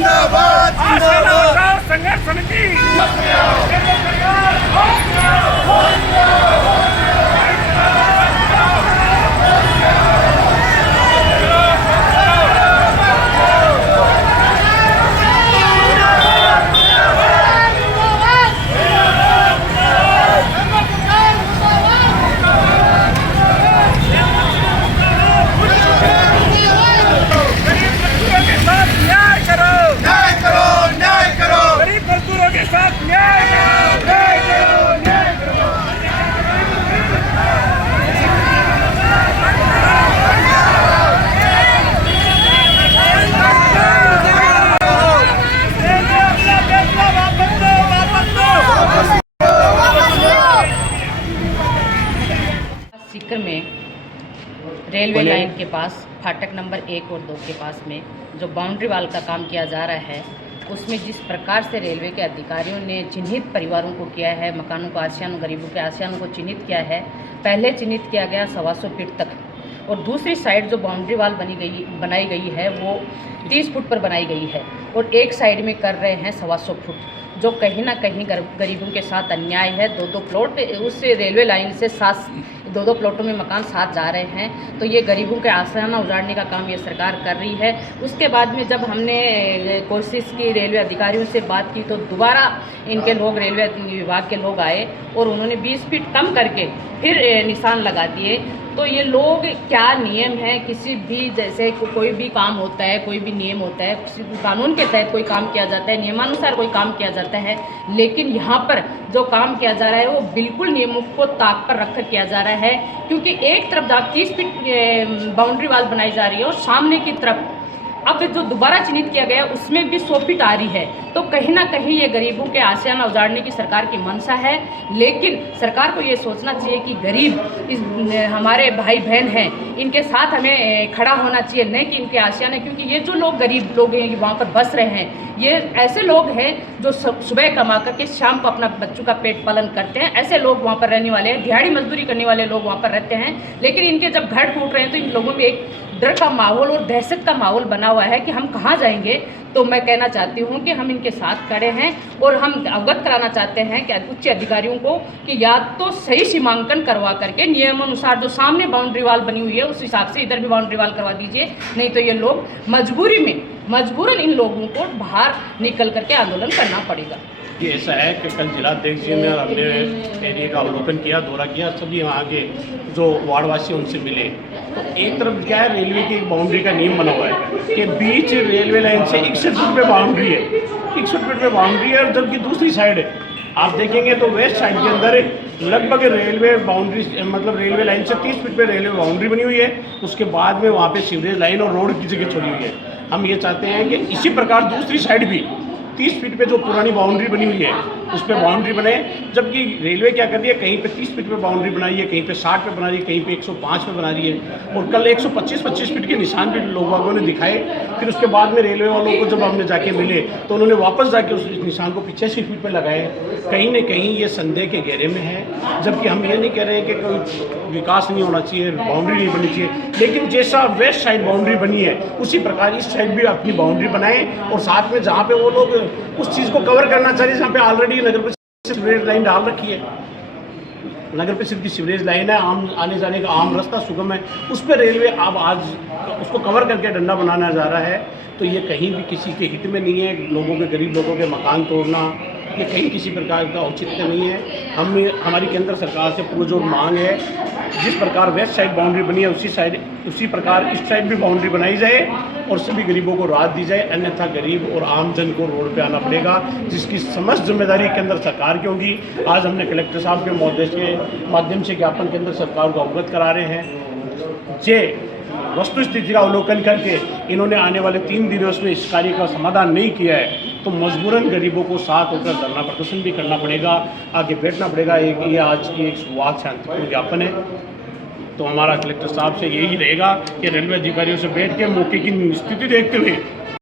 जिंदाबाद जिंदाबाद संघर्ष समिति सीकर में रेलवे लाइन के पास फाटक नंबर 1 और 2 के पास में जो बाउंड्री वाल का काम किया जा रहा है, उसमें जिस प्रकार से रेलवे के अधिकारियों ने चिन्हित परिवारों को किया है, मकानों को आशियानों, गरीबों के आशियानों को चिन्हित किया है। पहले चिन्हित किया गया 125 फीट तक, और दूसरी साइड जो बाउंड्री वाल बनाई गई है वो 30 फुट पर बनाई गई है, और एक साइड में कर रहे हैं 125 फुट, जो कहीं ना कहीं गरीबों के साथ अन्याय है। दो प्लॉट उस रेलवे लाइन से दो प्लॉटों में मकान साथ जा रहे हैं, तो ये गरीबों के आशियाना उजाड़ने का काम ये सरकार कर रही है। उसके बाद में जब हमने कोशिश की, रेलवे अधिकारियों से बात की, तो दोबारा इनके लोग, रेलवे विभाग के लोग आए और उन्होंने 20 फीट कम करके फिर निशान लगा दिए। तो ये लोग, क्या नियम है, किसी भी जैसे कोई भी काम होता है, कोई भी नियम होता है, किसी कानून के तहत कोई काम किया जाता है, नियमानुसार कोई काम किया जाता है, लेकिन यहाँ पर जो काम किया जा रहा है वो बिल्कुल नियमों को ताक पर रखकर किया जा रहा है। क्योंकि एक तरफ 30 फीट बाउंड्री वाल बनाई जा रही है और सामने की तरफ अब जो दोबारा चिन्हित किया गया उसमें भी 100 फीट आ रही है, तो कहीं ना कहीं ये गरीबों के आशियाना उजाड़ने की सरकार की मंशा है। लेकिन सरकार को ये सोचना चाहिए कि गरीब हमारे भाई बहन हैं, इनके साथ हमें खड़ा होना चाहिए, नहीं कि इनके आशियाने। क्योंकि ये जो लोग गरीब लोग हैं वहाँ पर बस रहे हैं, ये ऐसे लोग हैं जो सुबह कमा करके शाम को अपना बच्चों का पेट पालन करते हैं। ऐसे लोग वहाँ पर रहने वाले हैं, दिहाड़ी मजदूरी करने वाले लोग वहाँ पर रहते हैं। लेकिन इनके जब घर टूट रहे हैं तो इन लोगों में एक डर का माहौल और दहशत का माहौल बना हुआ है कि हम कहाँ जाएंगे। तो मैं कहना चाहती हूँ कि हम इनके साथ खड़े हैं और हम अवगत कराना चाहते हैं कि उच्च अधिकारियों को कि या तो सही सीमांकन करवा करके नियमानुसार जो सामने बाउंड्री वाल बनी हुई है उस हिसाब से इधर भी बाउंड्री वाल करवा दीजिए, नहीं तो ये लोग मजबूरन इन लोगों को बाहर निकल करके आंदोलन करना पड़ेगा। ये ऐसा है कि कल जिलाध्यक्ष जी ने अपने एरिया का अवलोकन किया, दौरा किया, सभी वहाँ के जो वार्डवासी उनसे मिले। तो एक तरफ क्या है, रेलवे की बाउंड्री का नियम बना हुआ है कि बीच रेलवे लाइन से 61 फुट पे बाउंड्री है, 61 फुट पे बाउंड्री है, और जबकि दूसरी साइड है आप देखेंगे तो वेस्ट साइड के अंदर लगभग रेलवे बाउंड्री, मतलब रेलवे लाइन से 30 फीट पे रेलवे बाउंड्री बनी हुई है। उसके बाद में वहाँ पे सीवरेज लाइन और रोड की जगह छोड़ी हुई है। हम ये चाहते हैं कि इसी प्रकार दूसरी साइड भी 30 फीट पे जो पुरानी बाउंड्री बनी हुई है उस पर बाउंड्री बने, जबकि रेलवे क्या कर रही है, कहीं पे 30 फीट पे बाउंड्री बनाई है, कहीं पे 60 पे बना रही है, कहीं पे 105 पे बना रही है। और कल 125 फीट के निशान भी लोगों ने दिखाए। फिर उसके बाद में रेलवे वालों को जब हमने जाके मिले तो उन्होंने वापस जाके उस निशान को 85 फीट पर लगाए। कहीं ना कहीं ये संदेह के घेरे में है, जबकि हम ये नहीं कह रहे हैं कि कोई विकास नहीं होना चाहिए, बाउंड्री नहीं बननी चाहिए, लेकिन जैसा वेस्ट साइड बाउंड्री बनी है उसी प्रकार इस साइड भी अपनी बाउंड्री बनाएं। और साथ में जहाँ पे वो लोग उस चीज़ को कवर करना चाहिए जहाँ पे ऑलरेडी नगर परिषद सीवरेज लाइन डाल रखी है, नगर परिषद की सीवरेज लाइन है, आम आने जाने का आम रास्ता सुगम है, उस पर रेलवे अब आज उसको कवर करके डंडा बनाना जा रहा है। तो ये कहीं भी किसी के हित में नहीं है। लोगों के, गरीब लोगों के मकान तोड़ना ये कहीं किसी प्रकार का औचित्य नहीं है। हमारी केंद्र सरकार से पुरजोर मांग है, जिस प्रकार वेस्ट साइड बाउंड्री बनी है उसी प्रकार इस साइड भी बाउंड्री बनाई जाए और सभी गरीबों को राहत दी जाए, अन्यथा गरीब और आम जन को रोड पे आना पड़ेगा, जिसकी समस्त जिम्मेदारी केंद्र सरकार की होगी। आज हमने कलेक्टर साहब के महोदय के माध्यम से ज्ञापन केंद्र सरकार को अवगत करा रहे हैं। जे वस्तु स्थिति का अवलोकन करके इन्होंने आने वाले 3 दिनों में इस कार्य का समाधान नहीं किया है तो मजबूरन गरीबों को साथ होकर धरना प्रदर्शन भी करना पड़ेगा, आगे बैठना पड़ेगा। ये आज की एक शुरुआत शांतिपूर्ण ज्ञापन है। तो हमारा कलेक्टर साहब से यही रहेगा कि रेलवे अधिकारियों से बैठ के मौके की स्थिति देखते हुए